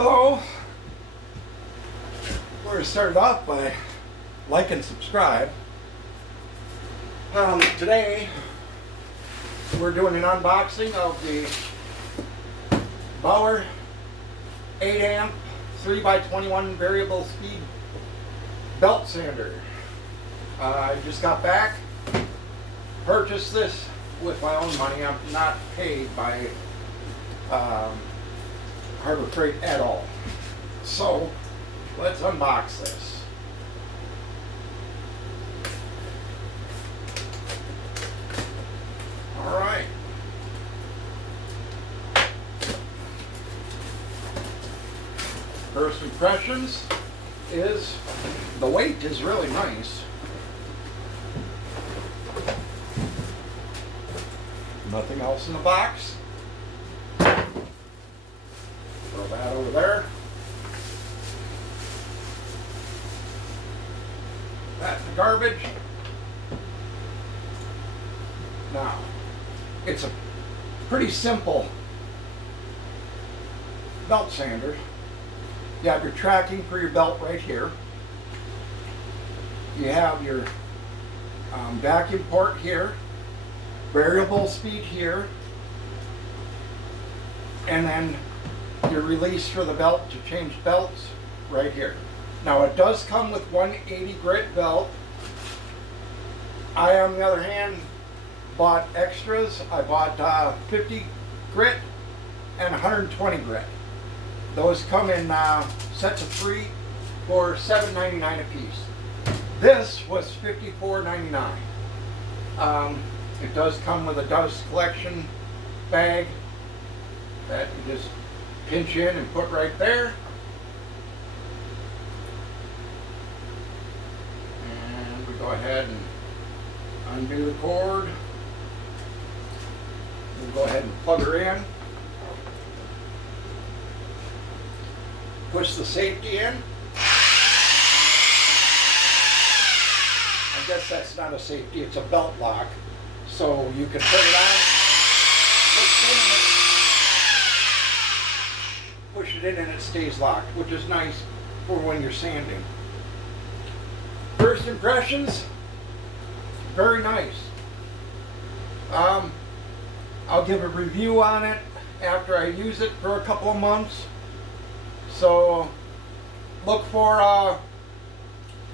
Hello. We're going to start off by like and subscribe. Today we're doing an unboxing of the Bauer 8 amp 3x21 variable speed belt sander. I just got back, purchased this with my own money. I'm not paid by Harbor Freight at all. So let's unbox this. All right. First impressions is the weight is really nice. Nothing else in the box. Throw that over there. That's the garbage. Now, it's a pretty simple belt sander. You have your tracking for your belt right here. You have your vacuum port here, variable speed here, and then your release for the belt to change belts right here. Now it does come with 180 grit belt. I, on the other hand, bought extras. I bought 50 grit and 120 grit. Those come in sets of 3 for $7.99 a piece. This was $54.99. It does come with a dust collection bag that you just pinch in and put right there. And we go ahead and undo the cord. We'll go ahead and plug her in. Push the safety in. I guess that's not a safety, it's a belt lock. So you can put it on, push it in and it stays locked, which is nice for when you're sanding. First impressions, very nice. I'll give a review on it after I use it for a couple of months. So look for a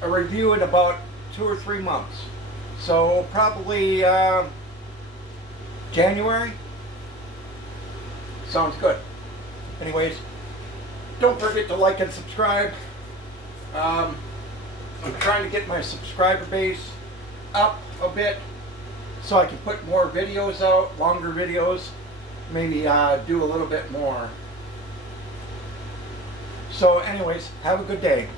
review in about 2 or 3 months. So probably January. Sounds good. Anyways, don't forget to like and subscribe. I'm trying to get my subscriber base up a bit so I can put more videos out, longer videos, maybe do a little bit more. So anyways, have a good day.